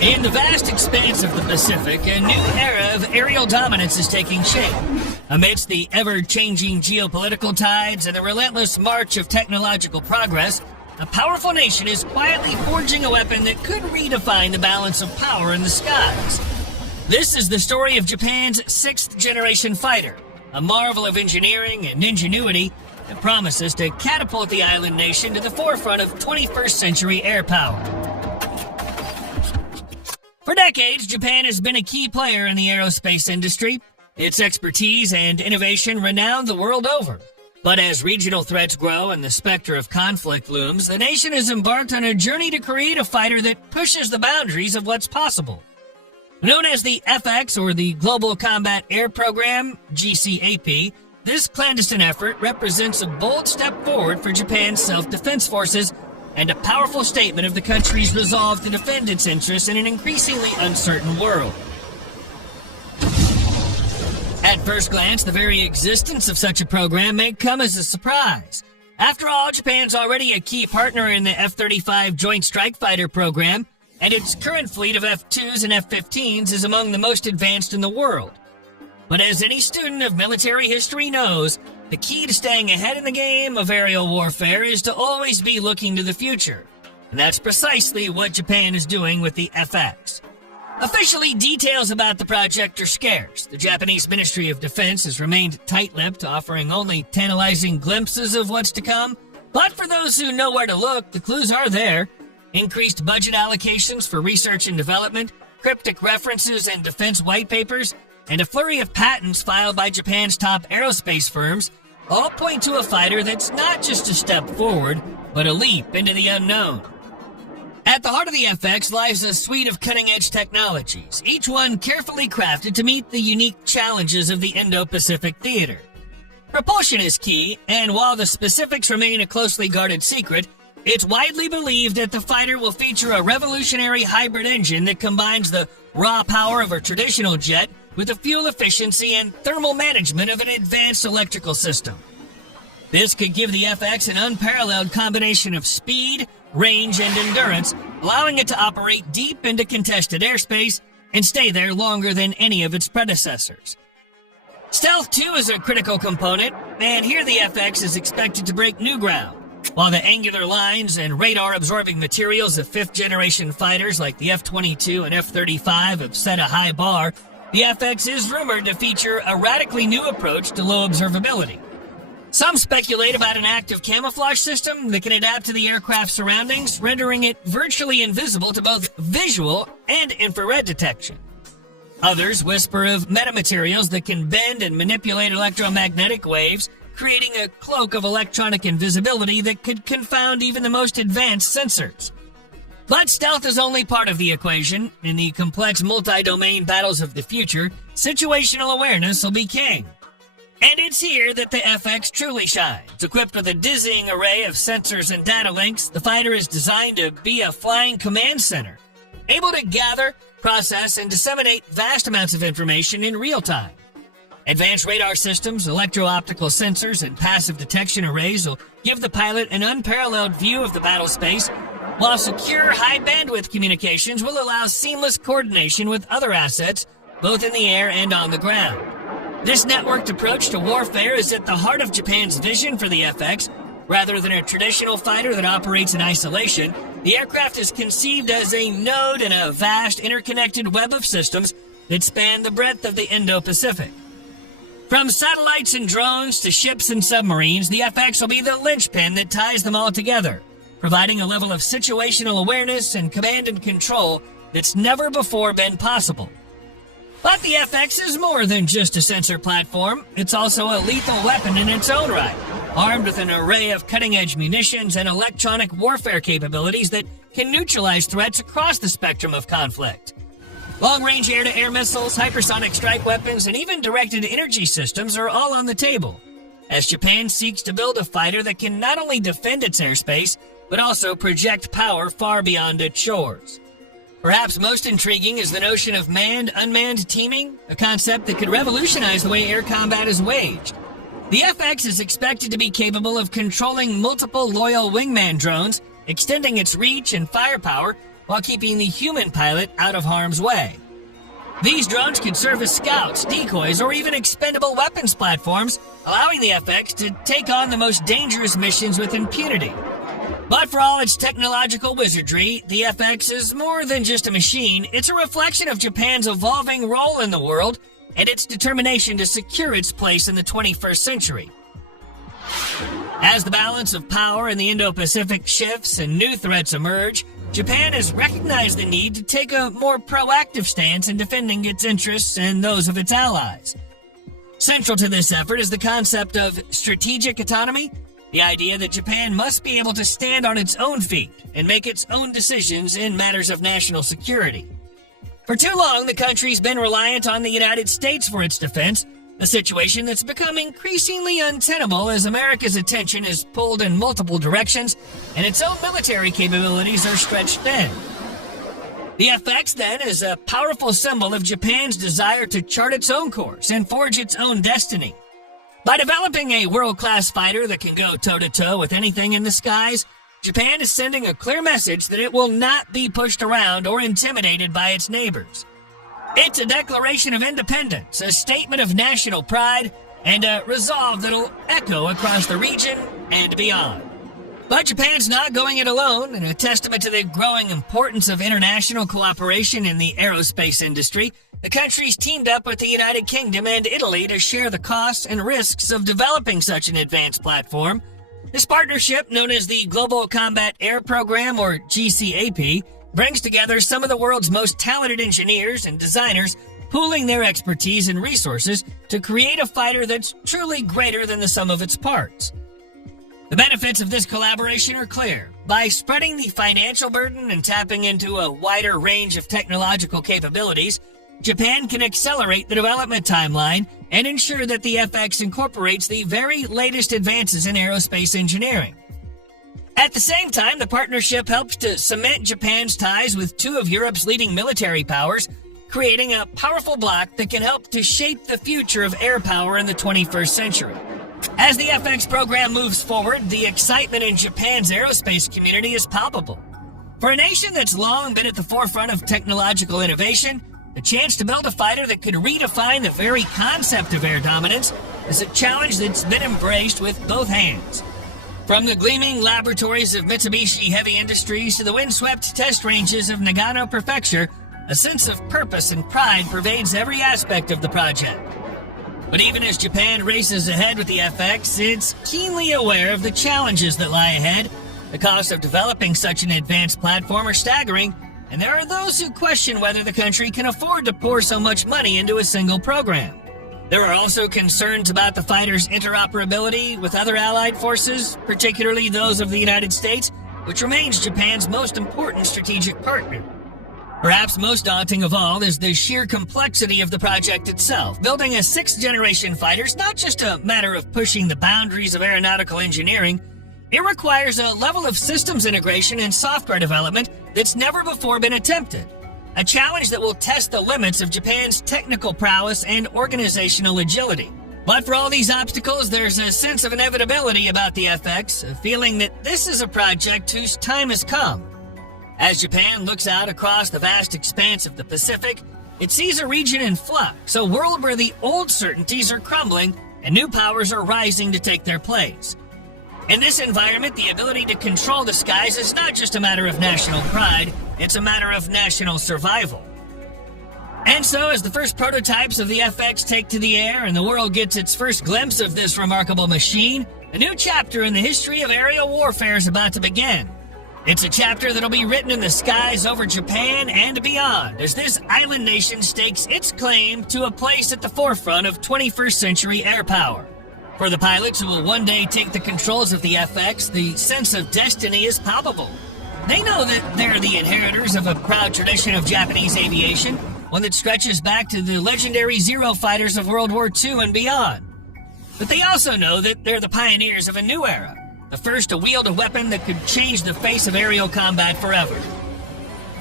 In the vast expanse of the Pacific, a new era of aerial dominance is taking shape. Amidst the ever-changing geopolitical tides and the relentless march of technological progress, a powerful nation is quietly forging a weapon that could redefine the balance of power in the skies. This is the story of Japan's sixth-generation fighter, a marvel of engineering and ingenuity that promises to catapult the island nation to the forefront of 21st century air power. For decades, Japan has been a key player in the aerospace industry, its expertise and innovation renowned the world over. But as regional threats grow and the specter of conflict looms, the nation has embarked on a journey to create a fighter that pushes the boundaries of what's possible. Known as the FX, or the Global Combat Air Program, GCAP, this clandestine effort represents a bold step forward for Japan's self-defense forces and a powerful statement of the country's resolve to defend its interests in an increasingly uncertain world. At first glance, the very existence of such a program may come as a surprise. After all, Japan's already a key partner in the F-35 Joint Strike Fighter program, and its current fleet of F-2s and F-15s is among the most advanced in the world. But as any student of military history knows, the key to staying ahead in the game of aerial warfare is to always be looking to the future. And that's precisely what Japan is doing with the FX. Officially, details about the project are scarce. The Japanese Ministry of Defense has remained tight-lipped, offering only tantalizing glimpses of what's to come. But for those who know where to look, the clues are there. Increased budget allocations for research and development, cryptic references and defense white papers, and a flurry of patents filed by Japan's top aerospace firms all point to a fighter that's not just a step forward, but a leap into the unknown. At the heart of the FX lies a suite of cutting-edge technologies, each one carefully crafted to meet the unique challenges of the Indo-Pacific theater. Propulsion is key, and while the specifics remain a closely guarded secret, it's widely believed that the fighter will feature a revolutionary hybrid engine that combines the raw power of a traditional jet with the fuel efficiency and thermal management of an advanced electrical system. This could give the FX an unparalleled combination of speed, range, and endurance, allowing it to operate deep into contested airspace and stay there longer than any of its predecessors. Stealth, too, is a critical component, and here the FX is expected to break new ground. While the angular lines and radar-absorbing materials of fifth-generation fighters like the F-22 and F-35 have set a high bar, the FX is rumored to feature a radically new approach to low observability. Some speculate about an active camouflage system that can adapt to the aircraft's surroundings, rendering it virtually invisible to both visual and infrared detection. Others whisper of metamaterials that can bend and manipulate electromagnetic waves, creating a cloak of electronic invisibility that could confound even the most advanced sensors. But stealth is only part of the equation. In the complex multi-domain battles of the future, situational awareness will be king. And it's here that the FX truly shines. Equipped with a dizzying array of sensors and data links, the fighter is designed to be a flying command center, able to gather, process, and disseminate vast amounts of information in real time. Advanced radar systems, electro-optical sensors, and passive detection arrays will give the pilot an unparalleled view of the battle space, while secure high-bandwidth communications will allow seamless coordination with other assets, both in the air and on the ground. This networked approach to warfare is at the heart of Japan's vision for the FX. Rather than a traditional fighter that operates in isolation, the aircraft is conceived as a node in a vast interconnected web of systems that span the breadth of the Indo-Pacific. From satellites and drones to ships and submarines, the FX will be the linchpin that ties them all together, providing a level of situational awareness and command and control that's never before been possible. But the FX is more than just a sensor platform. It's also a lethal weapon in its own right, armed with an array of cutting-edge munitions and electronic warfare capabilities that can neutralize threats across the spectrum of conflict. Long-range air-to-air missiles, hypersonic strike weapons, and even directed energy systems are all on the table, as Japan seeks to build a fighter that can not only defend its airspace, but also project power far beyond its shores. Perhaps most intriguing is the notion of manned-unmanned teaming, a concept that could revolutionize the way air combat is waged. The FX is expected to be capable of controlling multiple loyal wingman drones, extending its reach and firepower while keeping the human pilot out of harm's way. These drones could serve as scouts, decoys, or even expendable weapons platforms, allowing the FX to take on the most dangerous missions with impunity. But for all its technological wizardry, the FX is more than just a machine. It's a reflection of Japan's evolving role in the world and its determination to secure its place in the 21st century. As the balance of power in the Indo-Pacific shifts and new threats emerge, Japan has recognized the need to take a more proactive stance in defending its interests and those of its allies. Central to this effort is the concept of strategic autonomy, the idea that Japan must be able to stand on its own feet and make its own decisions in matters of national security. For too long, the country's been reliant on the United States for its defense, a situation that's become increasingly untenable as America's attention is pulled in multiple directions and its own military capabilities are stretched thin. The FX, then, is a powerful symbol of Japan's desire to chart its own course and forge its own destiny. By developing a world-class fighter that can go toe-to-toe with anything in the skies, Japan is sending a clear message that it will not be pushed around or intimidated by its neighbors. It's a declaration of independence, a statement of national pride, and a resolve that'll echo across the region and beyond. But Japan's not going it alone, and a testament to the growing importance of international cooperation in the aerospace industry, the country's teamed up with the United Kingdom and Italy to share the costs and risks of developing such an advanced platform. This partnership, known as the Global Combat Air Program, or GCAP, brings together some of the world's most talented engineers and designers, pooling their expertise and resources to create a fighter that's truly greater than the sum of its parts. The benefits of this collaboration are clear. By spreading the financial burden and tapping into a wider range of technological capabilities, Japan can accelerate the development timeline and ensure that the FX incorporates the very latest advances in aerospace engineering. At the same time, the partnership helps to cement Japan's ties with two of Europe's leading military powers, creating a powerful bloc that can help to shape the future of air power in the 21st century. As the FX program moves forward, the excitement in Japan's aerospace community is palpable. For a nation that's long been at the forefront of technological innovation, the chance to build a fighter that could redefine the very concept of air dominance is a challenge that's been embraced with both hands. From the gleaming laboratories of Mitsubishi Heavy Industries to the windswept test ranges of Nagano Prefecture, a sense of purpose and pride pervades every aspect of the project. But even as Japan races ahead with the FX, it's keenly aware of the challenges that lie ahead. The costs of developing such an advanced platform are staggering, and there are those who question whether the country can afford to pour so much money into a single program. There are also concerns about the fighter's interoperability with other allied forces, particularly those of the United States, which remains Japan's most important strategic partner. Perhaps most daunting of all is the sheer complexity of the project itself. Building a sixth-generation fighter is not just a matter of pushing the boundaries of aeronautical engineering. It requires a level of systems integration and software development that's never before been attempted. A challenge that will test the limits of Japan's technical prowess and organizational agility. But for all these obstacles, there's a sense of inevitability about the FX, a feeling that this is a project whose time has come. As Japan looks out across the vast expanse of the Pacific, it sees a region in flux, a world where the old certainties are crumbling and new powers are rising to take their place. In this environment, the ability to control the skies is not just a matter of national pride, it's a matter of national survival. And so, as the first prototypes of the FX take to the air and the world gets its first glimpse of this remarkable machine, a new chapter in the history of aerial warfare is about to begin. It's a chapter that'll be written in the skies over Japan and beyond, as this island nation stakes its claim to a place at the forefront of 21st century air power. For the pilots who will one day take the controls of the FX, the sense of destiny is palpable. They know that they're the inheritors of a proud tradition of Japanese aviation, one that stretches back to the legendary Zero fighters of World War II and beyond. But they also know that they're the pioneers of a new era, the first to wield a weapon that could change the face of aerial combat forever.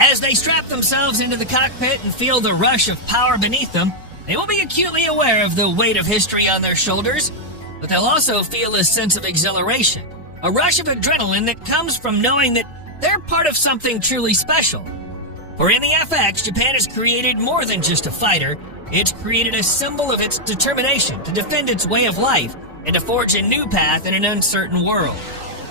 As they strap themselves into the cockpit and feel the rush of power beneath them, they will be acutely aware of the weight of history on their shoulders, but they'll also feel a sense of exhilaration, a rush of adrenaline that comes from knowing that they're part of something truly special, For in the FX, Japan has created more than just a fighter. It's created a symbol of its determination to defend its way of life and to forge a new path in an uncertain world.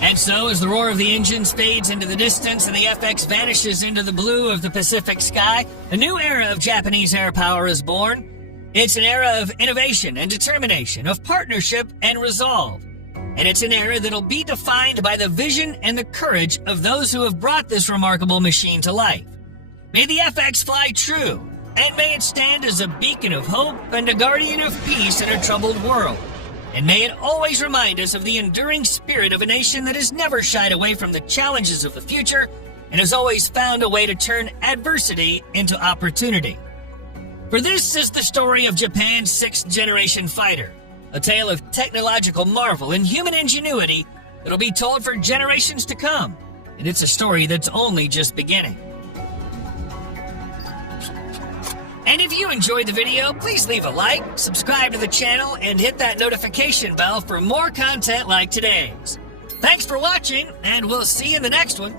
And so, as the roar of the engines fades into the distance and the FX vanishes into the blue of the Pacific sky, a new era of Japanese air power is born. It's an era of innovation and determination, of partnership and resolve. And it's an era that'll be defined by the vision and the courage of those who have brought this remarkable machine to life. May the FX fly true, and may it stand as a beacon of hope and a guardian of peace in a troubled world. And may it always remind us of the enduring spirit of a nation that has never shied away from the challenges of the future and has always found a way to turn adversity into opportunity. For this is the story of Japan's sixth-generation fighter, a tale of technological marvel and human ingenuity that'll be told for generations to come, and it's a story that's only just beginning. And if you enjoyed the video, please leave a like, subscribe to the channel, and hit that notification bell for more content like today's. Thanks for watching, and we'll see you in the next one.